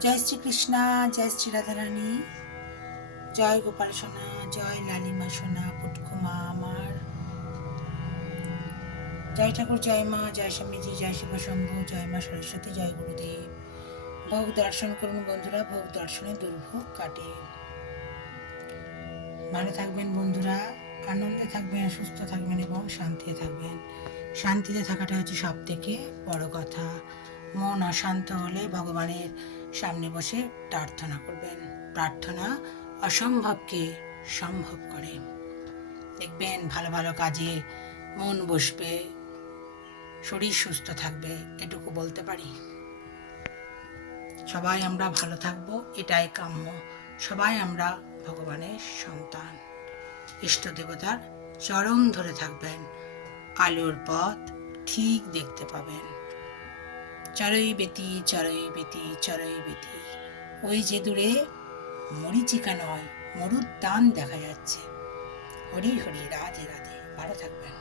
জয় শ্রীকৃষ্ণা, জয় শ্রী রাধারানী, জয় গোপাল সোনা, জয় লালিমা সোনা, পুটকুমা আমার, জয় ঠাকুর, জয় মা, জয় স্বামীজি, জয় শিবশম্ভু, জয় মা সরস্বতী, জয় গুরুদেব। ভোগ দর্শন করুন বন্ধুরা, ভোগ দর্শনে দুর্ভোগ কাটে। ভালো থাকবেন বন্ধুরা, আনন্দে থাকবেন, সুস্থ থাকবেন এবং শান্তিতে থাকবেন। শান্তিতে থাকাটা হচ্ছে সব থেকে বড় কথা। মন অশান্ত হলে ভগবানের সামনে বসে প্রার্থনা করবেন। প্রার্থনা অসম্ভবকে সম্ভব করে। দেখবেন ভালো ভালো কাজে মন বসবে, শরীর সুস্থ থাকবে, এটুকু বলতে পারি। সবাই আমরা ভালো থাকবো, এটাই কাম্য। সবাই আমরা ভগবানের সন্তান। ইষ্ট দেবতার চরণ ধরে থাকবেন, আলোর পথ ঠিক দেখতে পাবেন। চরই বেতি, চরই বেতি, চরই বেতি। ওই যে দূরে মরীচিকা নয়, মরুদ্যান দেখা যাচ্ছে। হরি হরি, রাধে রাধে। ভালো থাকবেন।